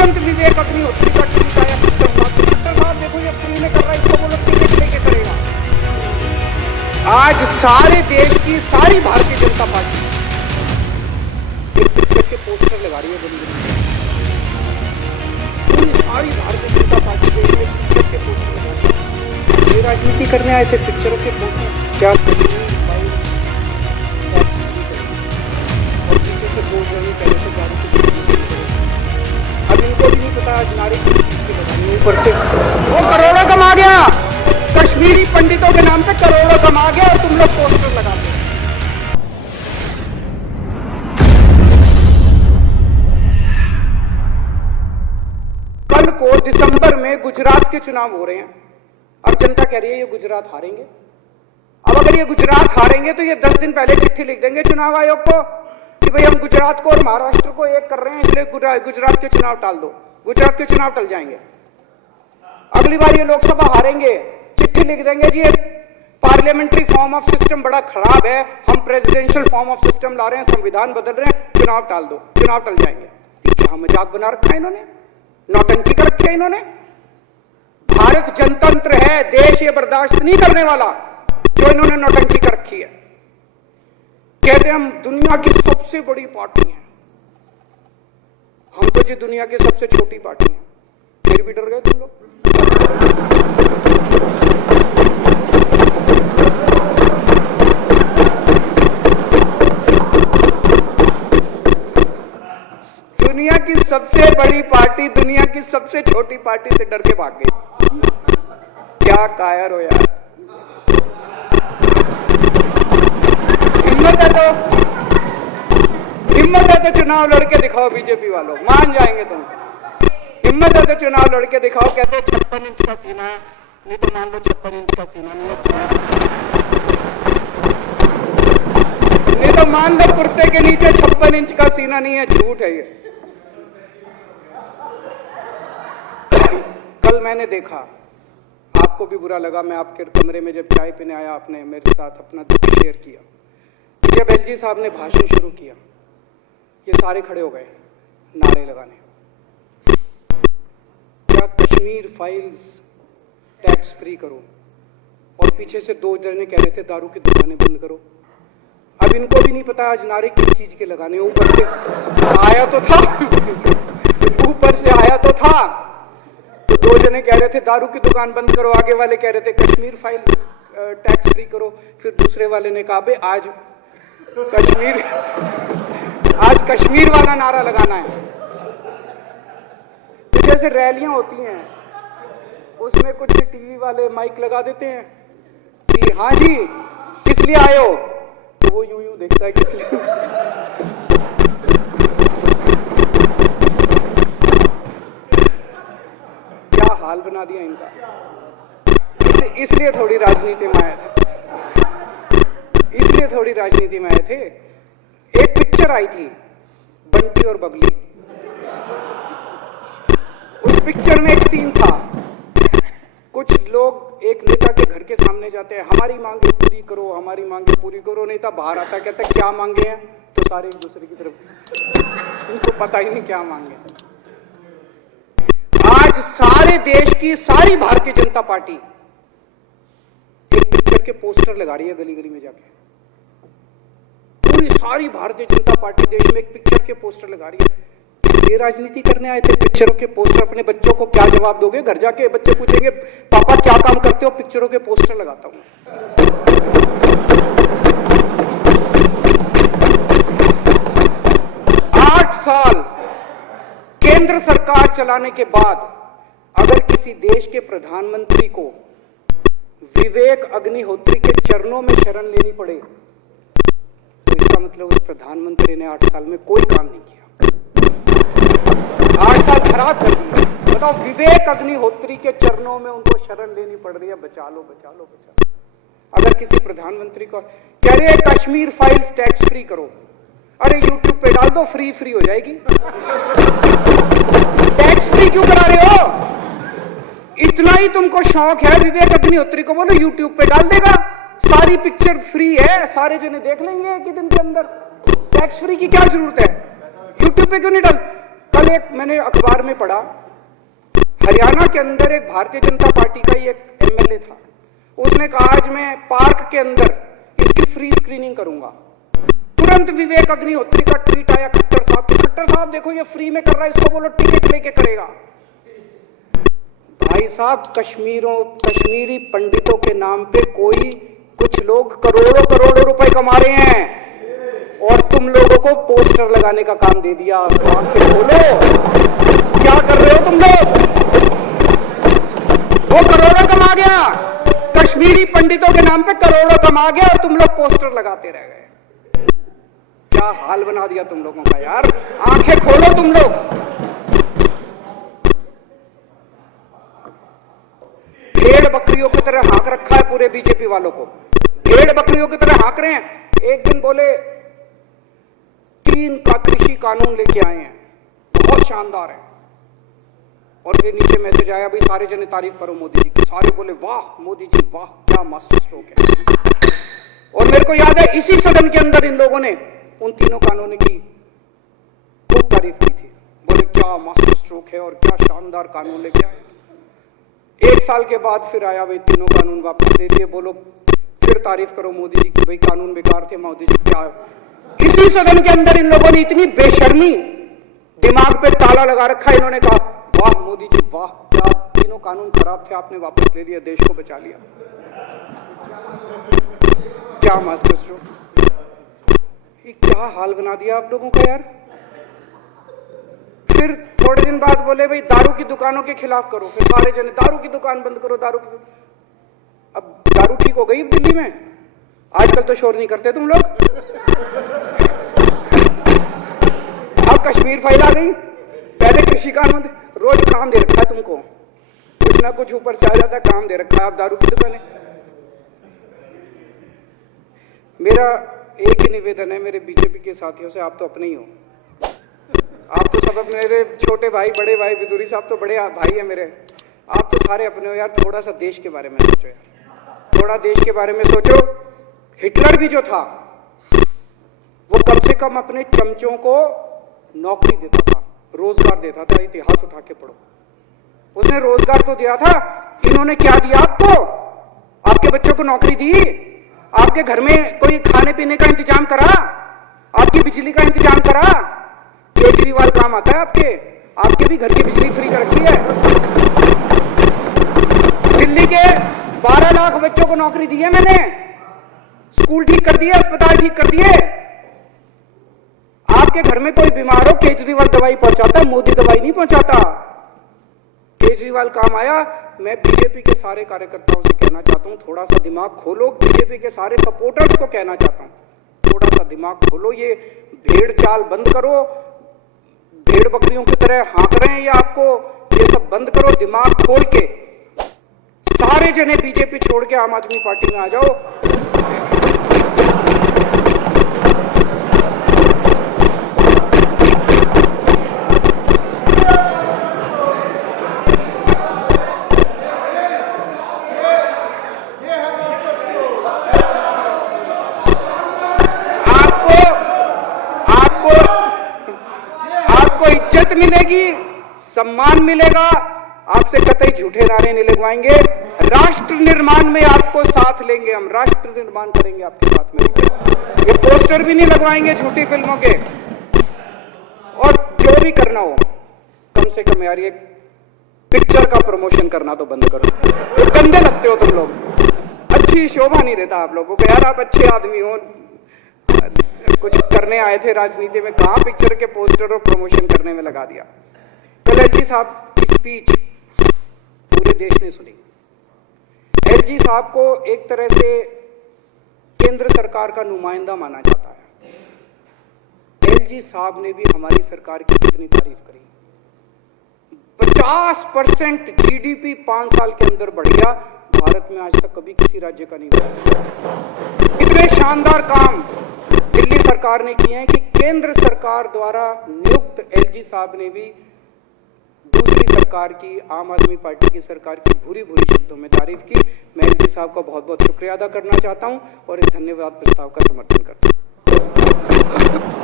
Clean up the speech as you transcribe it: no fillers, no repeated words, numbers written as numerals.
तुरंत विवेक अग्निहोत्री का ट्वीट आया खट्टर साहब देखो ये फ्री में कर रहा है, इसको बोलो टिकट लेके करेगा। आज सारे देश की सारी भारतीय जनता पार्टी एक पिक्चर के पोस्टर लगा रही है गली गली में। पूरी सारी भारतीय जनता पार्टी देश में पिक्चर के पोस्टर लगा रही है। ये राजनीति करने आए थे पिक्चरों के पोस्टर, क्या कश्मीर फाइल्स टैक्स फ्री करेंगे और पीछे से बोल रहे पहले तो गाड़ी की अब इनको भी नहीं पता आज नारे किस चीज के लगानी है। ऊपर से वो करोड़ों कमा गया, कश्मीरी पंडितों के नाम पे करोड़ों कमा गया और तुम लोग पोस्टर लगाते हो। कल को दिसंबर में गुजरात के चुनाव हो रहे हैं। अब जनता कह रही है ये गुजरात हारेंगे। अब अगर ये गुजरात हारेंगे तो ये 10 दिन पहले चिट्ठी लिख देंगे चुनाव आयोग को कि भाई हम गुजरात को और महाराष्ट्र को एक कर रहे हैं, इसलिए गुजरात के चुनाव टाल दो। गुजरात के चुनाव टल जाएंगे। अगली बार ये लोकसभा हारेंगे, चिट्ठी लिख देंगे जी पार्लियामेंट्री फॉर्म ऑफ सिस्टम बड़ा खराब है, हम प्रेसिडेंशियल फॉर्म ऑफ सिस्टम ला रहे हैं, संविधान बदल रहे हैं, चुनाव टाल दो, चुनाव टल जाएंगे। क्या मजाक बना रखा है इन्होंने, नौटंकी कर रखी है इन्होंने। भारत जनतंत्र है, देश ये बर्दाश्त नहीं करने वाला जो इन्होंने नौटंकी कर रखी है। कहते हैं हम दुनिया की सबसे बड़ी पार्टी हैं, हम तो जी दुनिया की सबसे छोटी पार्टी हैं, फिर भी डर गए तुम लोग। दुनिया की सबसे बड़ी पार्टी दुनिया की सबसे छोटी पार्टी से डर के भाग गई। क्या कायर हो यार, हिम्मत है तो चुनाव लड़के दिखाओ बीजेपी वालों, मान जाएंगे तुम। हिम्मत है तो चुनाव लड़के दिखाओ। कहते 56 इंच का सीना है, नहीं तो मान लो 56 इंच का सीना नहीं है, नहीं तो मान लो कुर्ते के नीचे 56 इंच का सीना नहीं है, झूठ है ये। कल मैंने देखा, आपको भी बुरा लगा, मैं आपके कमरे में जब चाय पीने आया आपने मेरे साथ अपना दुख शेयर किया। जब एलजी साहब ने भाषण शुरू किया ये सारे खड़े हो गए नारे लगाने। क्या कश्मीर फाइल्स टैक्स फ्री करो, और पीछे से 2 जने कह रहे थे दारू की दुकानें बंद करो। अब इनको भी नहीं पता आज नारे किस चीज के लगाने। ऊपर से आया तो था ऊपर से आया तो था, तो 2 जने कह रहे थे दारू की दुकान बंद करो, आगे वाले कह रहे थे कश्मीर फाइल्स टैक्स फ्री करो, फिर दूसरे वाले ने कहा आज कश्मीर वाला नारा लगाना है। तो जैसे रैलियां होती हैं उसमें कुछ टीवी वाले माइक लगा देते हैं कि हाँ जी किस लिए आए हो, तो वो यूं देखता है किस लिए। क्या हाल बना दिया इनका। इसलिए थोड़ी राजनीति में आया था, इसलिए थोड़ी राजनीति में आए थे। एक पिक्चर आई थी बंटी और बबली, उस पिक्चर में एक सीन था, कुछ लोग एक नेता के घर के सामने जाते हैं, हमारी मांगे पूरी करो, हमारी मांगे पूरी करो। नेता बाहर आता है, कहता है क्या मांगे हैं, तो सारे एक दूसरे की तरफ, उनको पता ही नहीं क्या मांगे। आज सारे देश की सारी भारतीय जनता पार्टी एक पिक्चर के पोस्टर लगा रही है गली गली में जाके। पूरी सारी भारतीय जनता पार्टी देश में एक पिक्चर के पोस्टर लगा रही है। इसलिए राजनीति करने आए थे, पिक्चरों के पोस्टर। अपने बच्चों को क्या जवाब दोगे? घर जाके बच्चे पूछेंगे पापा क्या काम करते हो? पिक्चरों के पोस्टर लगाता हूं। 8 साल केंद्र सरकार चलाने के बाद अगर किसी देश के प्रधानमंत्री को विवेक अग्निहोत्री के चरणों में शरण लेनी पड़े तो इसका मतलब उस प्रधानमंत्री ने 8 साल में कोई काम नहीं किया। 8 साल खराब कर दिए। बताओ, विवेक अग्निहोत्री के चरणों में उनको शरण लेनी पड़ रही है, बचा लो बचा लो बचा लो। अगर किसी प्रधानमंत्री को कह रहे हैं कश्मीर फाइल्स टैक्स फ्री करो, अरे यूट्यूब पे डाल दो, फ्री फ्री हो जाएगी। टैक्स फ्री क्यों करा रहे हो? इतना ही तुमको शौक है, विवेक अग्निहोत्री को बोलो यूट्यूब पे डाल देगा, सारी पिक्चर फ्री है, सारे जने देख लेंगे एक ही दिन के अंदर। टैक्स फ्री की क्या जरूरत है? यूट्यूब पे क्यों नहीं डाल? कल एक मैंने अखबार में पढ़ा, हरियाणा के अंदर एक भारतीय जनता पार्टी का ही एक एमएलए था, उसने कहा आज मैं पार्क के अंदर इसकी फ्री स्क्रीनिंग करूंगा। तुरंत विवेक अग्निहोत्री का ट्वीट आया खट्टर साहब, खट्टर साहब देखो ये फ्री में कर रहा है, इसको बोलो टिकट लेके करेगा। भाई साहब, कश्मीरी पंडितों के नाम पे कुछ लोग करोड़ों करोड़ों रुपए कमा रहे हैं और तुम लोगों को पोस्टर लगाने का काम दे दिया। आंखें खोलो, क्या कर रहे हो तुम लोग? वो करोड़ों कमा गया, कश्मीरी पंडितों के नाम पे करोड़ों कमा गया और तुम लोग पोस्टर लगाते रह गए। क्या हाल बना दिया तुम लोगों का यार, आंखें खोलो तुम लोग। भेड़ बकरियों की तरह हाँक रखा है पूरे बीजेपी वालों को, भेड़ बकरियों की तरह हाँक रहे हैं। एक दिन बोले 3 का कृषि कानून लेके आए हैं, बहुत शानदार है, और फिर नीचे मैसेज आया भाई सारे जने तारीफ करो मोदी जी की। सारे बोले वाह मोदी जी वाह, क्या मास्टर स्ट्रोक है। और मेरे को याद है इसी सदन के अंदर इन लोगों ने उन 3 कानूनों की खूब तारीफ की थी, बोले क्या मास्टर स्ट्रोक है और क्या शानदार कानून लेके आए। 1 साल के बाद फिर आया भाई 3 कानून वापस ले लिए, बोलो फिर तारीफ करो मोदी जी की, भाई कानून बेकार थे मोदी जी क्या। इसी सदन के अंदर इन लोगों ने इतनी बेशर्मी, दिमाग पे ताला लगा रखा, इन्होंने कहा वाह मोदी जी वाह, क्या 3 कानून खराब थे आपने वापस ले लिया, देश को बचा लिया। क्या मास्टर स्ट्रोक, ये क्या हाल बना दिया आप लोगों का यार। फिर थोड़े दिन बाद बोले भाई दारू की दुकानों के खिलाफ करो, फिर सारे जने दारू की दुकान बंद करो, दारू की। अब दारू ठीक हो गई दिल्ली में, आजकल तो शोर नहीं करते तुम लोग। अब कश्मीर फैला गई, पहले कृषि कानून, रोज काम दे रखा है तुमको, कुछ ना कुछ ऊपर से आ जाता है, काम दे रखा है, अब दारू की दुकानें। मेरा एक ही निवेदन है मेरे बीजेपी के साथियों से, आप तो अपने ही हो, आप तो सब अपने, मेरे छोटे भाई बड़े भाई बिदुरी साहब तो बड़े भाई है मेरे, आप तो सारे अपने हो यार। थोड़ा सा देश के बारे में सोचो यार, थोड़ा देश के बारे में सोचो। हिटलर भी जो था वो कम से कम अपने चमचों को नौकरी देता था, रोजगार देता था, इतिहास उठा के पढ़ो, उसने रोजगार तो दिया था। इन्होंने क्या दिया आपको? आपके बच्चों को नौकरी दी, आपके घर में कोई खाने पीने का इंतजाम करा, आपकी बिजली का इंतजाम करा। केजरीवाल काम आता है आपके भी घर की बिजली फ्री कर रखी है। दिल्ली के 12 लाख बच्चों को नौकरी दी है मैंने, स्कूल ठीक कर दिए, अस्पताल ठीक कर दिए। आपके घर में कोई बीमार हो, केजरीवाल दवाई पहुंचाता, मोदी दवाई नहीं पहुंचाता। केजरीवाल काम आया। मैं बीजेपी के सारे कार्यकर्ताओं से कहना चाहता हूं, थोड़ा सा दिमाग खोलो। बीजेपी के सारे सपोर्टर्स को कहना चाहता हूं, थोड़ा सा दिमाग खोलो, ये भेड़ चाल बंद करो। भेड़ बकरियों की तरह हाँक रहे हैं ये आपको, ये सब बंद करो, दिमाग खोल के सारे जने बीजेपी छोड़ के आम आदमी पार्टी में आ जाओ। इज्जत मिलेगी, सम्मान मिलेगा, आपसे कतई झूठे नारे नहीं लगवाएंगे। राष्ट्र निर्माण में आपको साथ लेंगे, हम राष्ट्र निर्माण करेंगे आपके साथ में। ये पोस्टर भी नहीं लगवाएंगे झूठी फिल्मों के। और जो भी करना हो, कम से कम यार ये पिक्चर का प्रमोशन करना तो बंद करो। तो गंदे लगते हो तुम लोग, अच्छी शोभा नहीं देता आप लोगों को यार। आप अच्छे आदमी हो, कुछ करने आए थे राजनीति में, कहां पिक्चर के पोस्टर और प्रमोशन करने में लगा दिया। कल एलजी साहब की स्पीच पूरे देश ने सुनी। एलजी साहब को एक तरह से केंद्र सरकार का नुमाइंदा माना जाता है। एलजी साहब ने भी हमारी सरकार की कितनी तारीफ करी। 50% जीडीपी 5 साल के अंदर बढ़ गया, भारत में आज तक कभी किसी राज्य का नहीं हुआ। इतने शानदार काम दिल्ली सरकार ने किए हैं कि केंद्र सरकार द्वारा नियुक्त एलजी साहब ने भी दूसरी सरकार की, आम आदमी पार्टी की सरकार की भूरी भूरी शब्दों में तारीफ की। मैं एलजी साहब का बहुत बहुत शुक्रिया अदा करना चाहता हूं और इस धन्यवाद प्रस्ताव का समर्थन करता हूं।